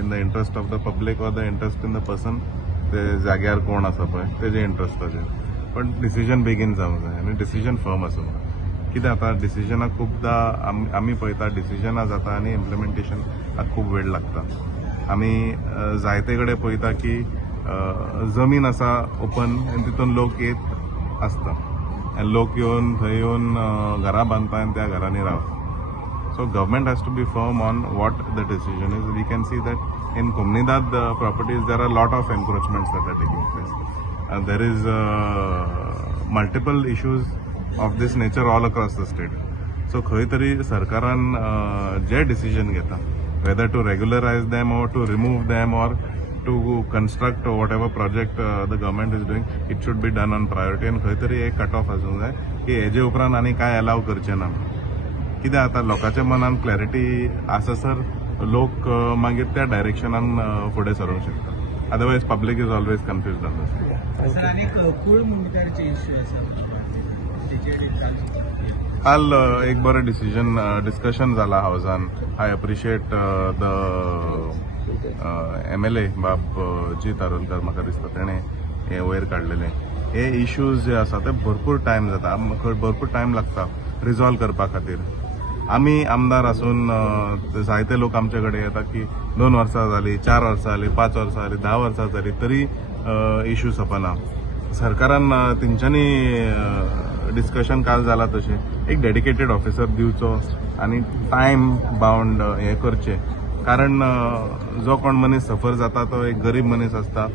In the interest of the public or the interest in the person ते जाग्यार कोण आसा पळय तेजे इंटरेस्टाचेर. पण डिसिजन बेगीन जावंक जाय आनी डिसिजन फर्म आसूंक जाय. कित्याक आतां डिसिजनाक खुबदां आमी पळयता डिसिजनां जाता आनी इम्प्लिमेंटेशनाक खूब वेळ लागता. आमी जायते कडेन पळयता की जमीन आसा ओपन आनी तितून लोक येत आसता आनी लोक येवन थंय येवन घरां बांदता आनी त्या घरांनी रावता. So government has to be firm on what the decision is. We can see that in Comunidad properties there are a lot of encroachments that are taking place. There is multiple issues of this nature all across the state. So खंय तरी सरकारान जे decision घेता, whether to regularize them or to remove them or to construct whatever project the government is doing, it should be done on priority. And खंय तरी एक cut off आसूंक जाय की हेजे उपरांत आनी काय अलाव करचे ना. कित्याक आतां लोकांच्या मनान क्लॅरिटी आससर लोक मागीर त्या डायरेक्शनान फुडें सरूंक शकता. Otherwise public is always confused on this. काल एक बरें डिस्कशन जाला हावजान. आय अप्रिशिएट द MLA बाब जी तारोलकर. म्हाका दिसता तेणें हे वयर काडलेले हे इश्यूज जे आसा ते भरपूर टायम जाता, भरपूर टायम लागता रिजॉल्व करपा खातीर. आमी आमदार आसून जायते लोक आमचे कडेन येता की 2 वर्सां जाली, 4 वर्सां जाली, 5 वर्सां जाली, 10 वर्सां जाली तरी इश्यू सोंपना. सरकारान तेंच्यांनी डिस्कशन काल जाला तशें एक डेडिकेटेड ऑफिसर दिवचो आनी टायम बाउंड हे करचे. कारण जो कोण मनीस सफर जाता तो एक गरीब मनीस आसता,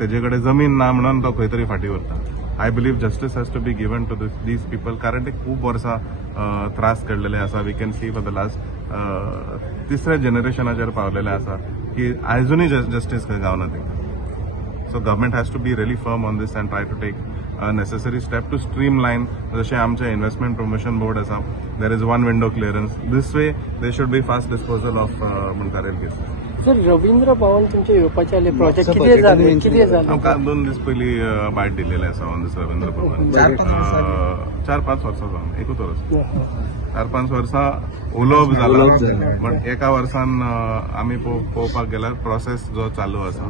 तेजे कडेन जमीन ना म्हणून तो खंय तरी फाटीं उरता. I believe justice has to be given to these people कारण ते खूब वर्सां त्रास काडलेले आसा. We can see for the last 3ऱ्या जनरेशनाचेर पावलेले आसा की आयजुनूय जस्टीस खंय गावना तांकां. So government has to be really firm on this and try to take a necessary step to streamline. जशें आमचे इन्व्हेस्टमेंट प्रमोशन बोर्ड आसा, there is one window clearance. This way there should be fast disposal of मुनकारेल cases. Sir Ravindra Bhavan तुमचे येवपाचे आले project कितें जालें? हांव 2 दीस पयलीं बायट दिलेलें आसा ऑन दिस रवींद्र भवन. 4-5 वर्सां जावन एकूच वर्स 4-5 वर्सां उलोवप जालां. बट एका वर्सान आमी पळोवपाक गेल्यार प्रोसेस जो चालू आसा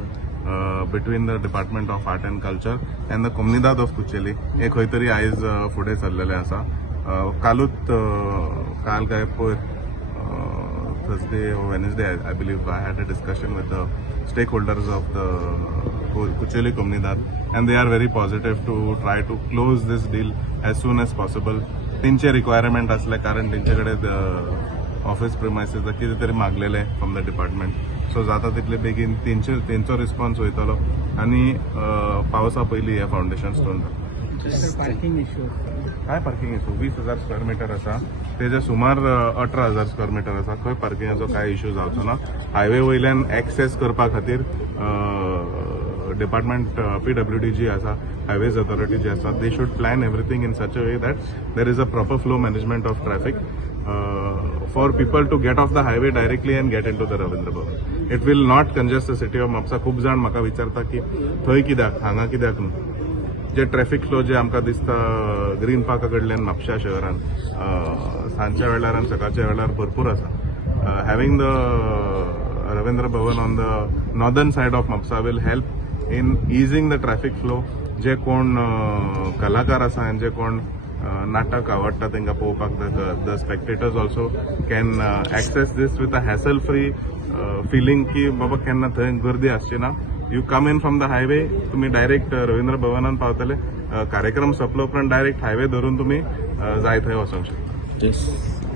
between the department of art end culture end the कोमुनिदाद ऑफ कुचेली हे खंय तरी आयज फुडें सरलेले आसा. काल काय पयर Thursday or Wednesday, I believe I had a discussion with the stakeholders of the Kucheli Comunidad and they are very positive to try to close this deal as soon as possible. तेंचे requirement असले कारण तेंचे office premises कितें तरी मागलेले from the department. So जाता तितले बेगीन तेंचो response वयतलो आनी पावसा पयलीं हे फावंडेशन स्टोन जाता. पार्किंग इश्यू काय पार्किंग इश्यू 20,000 स्क्वेअर मीटर आसा, तेजे सुमार 18,000 स्क्वेअर मीटर आसा. खंय पार्किंगाचो काय इश्यू जावचो ना. हायवे वयल्यान एक्सेस करपा खातीर डिपार्टमेंट PWD जी आसा, हायवेज अथॉरिटी जी आसा, they should plan everything in such a way that there is a proper flow management of traffic for people to get off the highway directly and get into the Ravindra Bhavan. It will not congest the city of Mapusa. खूब जाण म्हाका विचारता की थंय कित्याक हांगा कित्याक न्हू. जे ट्रॅफिक फ्लो जे आमकां दिसता ग्रीन पार्का कडल्यान म्हापशा शहरान सांजच्या वेळार आनी सकाळच्या वेळार भरपूर आसा. Having the Ravindra Bhavan on the northern side of Mapusa will help in easing the traffic flow. जे कोण कलाकार आसा आनी जे कोण नाटक आवडटा तांकां पळोवपाक the spectators also can access this with a hassle free feeling की बाबा केन्ना थंय गर्दी आसची ना. You come in from the highway, तुम्ही डायरेक्ट रवींद्र भवनान पावतले. कार्यक्रम सोंपलो उपरांत डायरेक्ट हायवे धरून तुम्ही जाय थंय वचूंक शकता.